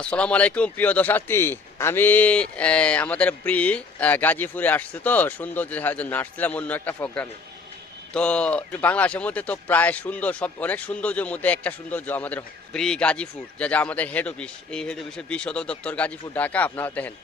আসসালামু আলাইকুম প্রিয় দর্শনার্থী। আমি আমাদের গাজীপুরে আসছি, তো সৌন্দর্য দেখার জন্য আসছিলাম অন্য একটা প্রোগ্রামে। তো বাংলাদেশের মধ্যে তো প্রায় সুন্দর সব অনেক সৌন্দর্যের মধ্যে একটা সৌন্দর্য আমাদের গাজীপুর, যা যা আমাদের হেড অফিস। এই হেড অফিসের সদর দপ্তর গাজীপুর, ঢাকা। আপনারা দেখেন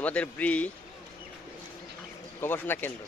আমাদের গবেষণা কেন্দ্র।